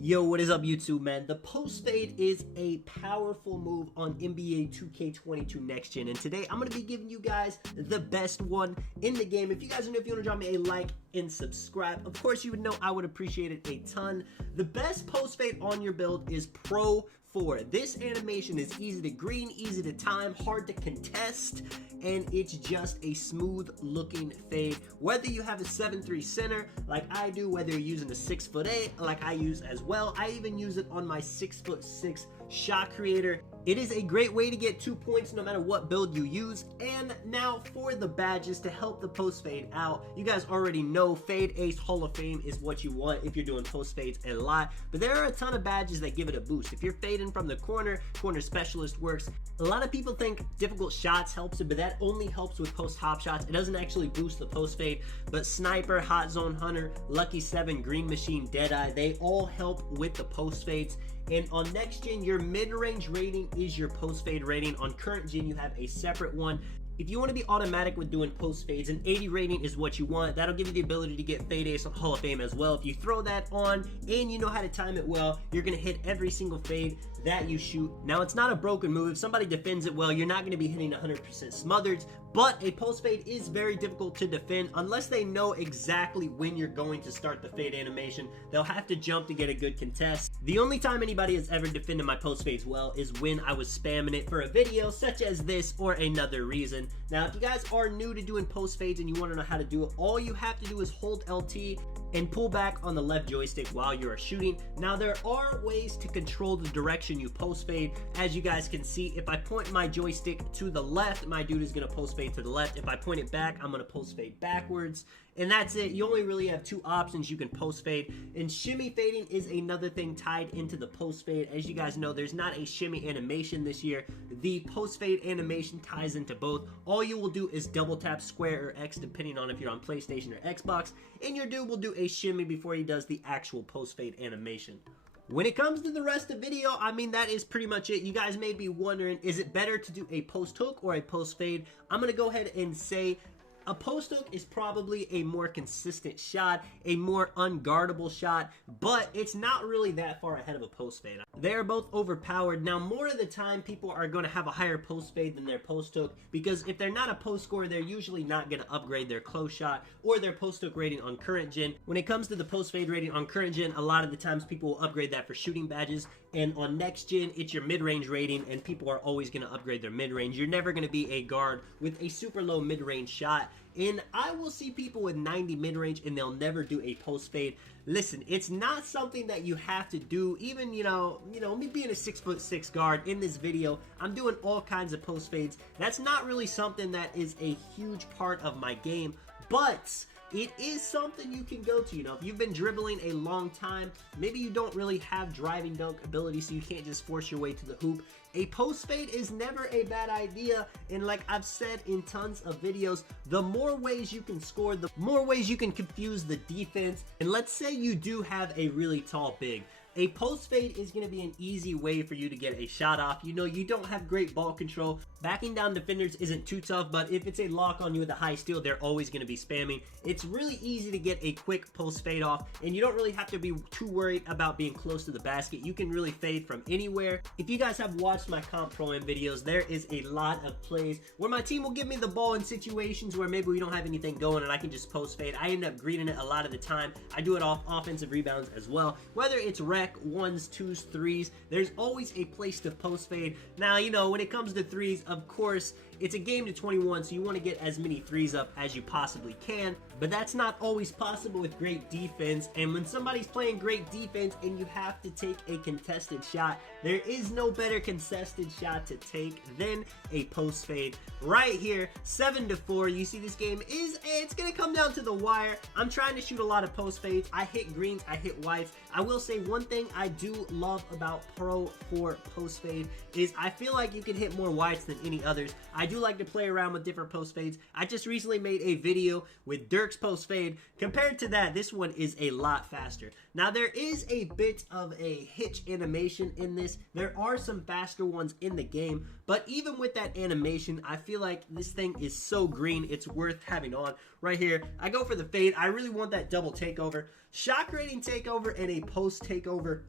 Yo, what is up YouTube, man? The post fade is a powerful move on NBA 2K22 Next Gen, and today I'm going to be giving you guys the best one in the game. If you guys are new, if you want to drop me a like and subscribe, of course you would know I would appreciate it a ton. The best post fade on your build is Pro 4. This animation is easy to green, easy to time, hard to contest, and it's just a smooth looking fade. Whether you have a 7'3" center like I do, whether you're using a 6'8" like I use as well, I even use it on my 6'6" shot creator. It is a great way to get 2 points no matter what build you use. And now for the badges to help the post fade out. You guys already know Fade Ace Hall of Fame is what you want if you're doing post fades a lot, but there are a ton of badges that give it a boost. If you're fading from the corner specialist works. A lot of people think difficult shots helps it, but that only helps with post hop shots. It doesn't actually boost the post fade, but Sniper, Hot Zone Hunter, Lucky 7, Green Machine, Deadeye, they all help with the post fades. And on next gen, your mid-range rating is your post fade rating. On current gen, you have a separate one. If you want to be automatic with doing post fades, an 80 rating is what you want. That'll give you the ability to get Fade Ace Hall of Fame as well. If you throw that on and you know how to time it well, you're going to hit every single fade that you shoot. Now, it's not a broken move. If somebody defends it well, you're not going to be hitting 100% smothered, but a post fade is very difficult to defend unless they know exactly when you're going to start the fade animation. They'll have to jump to get a good contest. The only time anybody has ever defended my post fades well is when I was spamming it for a video such as this or another reason. Now, if you guys are new to doing post fades and you want to know how to do it, all you have to do is hold LT and pull back on the left joystick while you are shooting. Now, there are ways to control the direction you post fade. As you guys can see, if I point my joystick to the left, my dude is going to post fade to the left. If I point it back, I'm going to post fade backwards. And that's it. You only really have two options you can post fade. And shimmy fading is another thing tied into the post fade. As you guys know, there's not a shimmy animation this year. The post fade animation ties into both. All you will do is double tap square or X depending on if you're on PlayStation or Xbox. And your dude will do a shimmy before he does the actual post fade animation. When it comes to the rest of the video, I mean, that is pretty much it. You guys may be wondering, is it better to do a post hook or a post fade? I'm going to go ahead and say a post hook is probably a more consistent shot, a more unguardable shot, but it's not really that far ahead of a post fade. They're both overpowered. Now, more of the time, people are going to have a higher post fade than their post hook because if they're not a post scorer, they're usually not going to upgrade their close shot or their post hook rating on current gen. When it comes to the post fade rating on current gen, a lot of the times people will upgrade that for shooting badges, and on next gen, it's your mid-range rating, and people are always going to upgrade their mid-range. You're never going to be a guard with a super low mid-range shot. And I will see people with 90 mid-range and they'll never do a post fade. Listen, it's not something that you have to do. Even, you know, me being a 6'6" guard in this video, I'm doing all kinds of post fades. That's not really something that is a huge part of my game, but it is something you can go to. You know, if you've been dribbling a long time, maybe you don't really have driving dunk ability, so you can't just force your way to the hoop. A post fade is never a bad idea, and like I've said in tons of videos, the more ways you can score, the more ways you can confuse the defense. And let's say you do have a really tall big. A post fade is going to be an easy way for you to get a shot off. You know, you don't have great ball control. Backing down defenders isn't too tough, but if it's a lock on you with a high steal, they're always going to be spamming. It's really easy to get a quick post fade off, and you don't really have to be too worried about being close to the basket. You can really fade from anywhere. If you guys have watched my Comp Pro Am videos, there is a lot of plays where my team will give me the ball in situations where maybe we don't have anything going and I can just post fade. I end up greening it a lot of the time. I do it off offensive rebounds as well, whether it's rec check ones, twos, threes. There's always a place to post fade. Now, you know, when it comes to threes, of course, it's a game to 21, so you want to get as many threes up as you possibly can, but that's not always possible with great defense. And when somebody's playing great defense and you have to take a contested shot, there is no better contested shot to take than a post fade. Right here, 7-4. You see, this game it's gonna come down to the wire. I'm trying to shoot a lot of post fades. I hit greens, I hit whites. I will say one thing I do love about Pro 4 post fade is I feel like you can hit more whites than any others. I do like to play around with different post fades. I just recently made a video with Dirk's post fade. Compared to that, this one is a lot faster. Now, there is a bit of a hitch animation in this. There are some faster ones in the game, but even with that animation, I feel like this thing is so green, it's worth having on. Right here, I go for the fade. I really want that double takeover. Shot creating takeover and a post takeover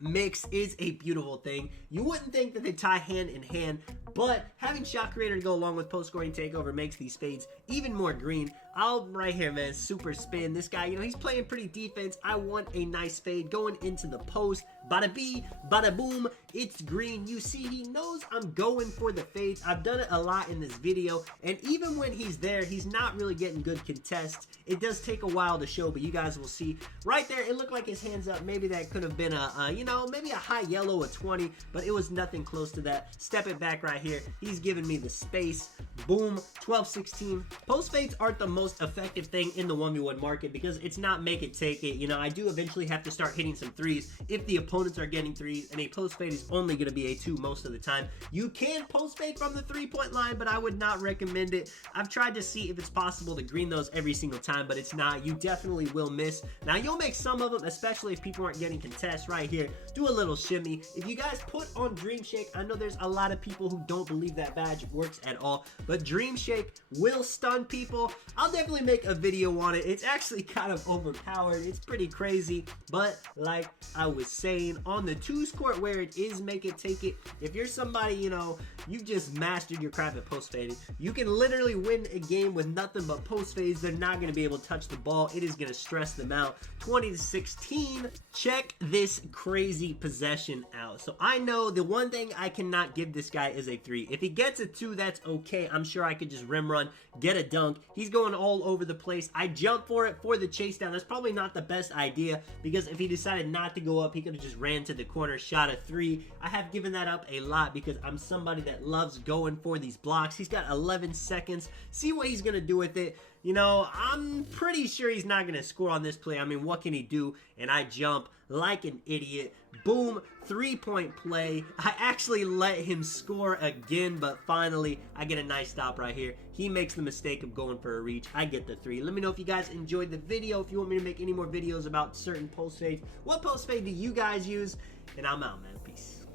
mix is a beautiful thing. You wouldn't think that they tie hand in hand, but having shot creator to go along with post scoring takeover makes these fades even more green. Right here, man, super spin. This guy, you know, he's playing pretty defense. I want a nice fade going into the post. Bada bee, bada boom, it's green. You see, he knows I'm going for the fades. I've done it a lot in this video, and even when he's there, he's not really getting good contests. It does take a while to show, but you guys will see. Right there, it looked like his hands up. Maybe that could have been you know, maybe a high yellow, a 20, but it was nothing close to that. Step it back right here. He's giving me the space. Boom, 12-16. Post fades aren't the most effective thing in the 1v1 market because it's not make it take it. You know, I do eventually have to start hitting some threes if the opponents are getting threes, and a post fade is only going to be a 2 most of the time. You can post fade from the 3-point line, but I would not recommend it. I've tried to see if it's possible to green those every single time, but it's not. You definitely will miss. Now, you'll make some of them, especially if people aren't getting contests. Right here, do a little shimmy. If you guys put on Dream Shake, I know there's a lot of people who don't believe that badge works at all, but Dream Shake will stun people. I'll definitely make a video on it. It's actually kind of overpowered. It's pretty crazy, but like I was saying, on the 2s court where it is make it take it, if you're somebody, you know, you've just mastered your craft at post fading, you can literally win a game with nothing but post fades. They're not going to be able to touch the ball. It is going to stress them out. 20-16. Check this crazy possession out. So I know the one thing I cannot give this guy is a 3. If he gets a 2, that's okay. I'm sure I could just rim run, get a dunk. He's going all over the place. I jump for it for the chase down. That's probably not the best idea because if he decided not to go up, he could have just ran to the corner, shot a 3. I have given that up a lot because I'm somebody that loves going for these blocks. He's got 11 seconds. See what he's going to do with it. You know, I'm pretty sure he's not going to score on this play. I mean, what can he do? And I jump like an idiot. Boom, 3-point play. I actually let him score again, but finally, I get a nice stop right here. He makes the mistake of going for a reach. I get the 3. Let me know if you guys enjoyed the video. If you want me to make any more videos about certain post fades, what post fade do you guys use? And I'm out, man. Peace.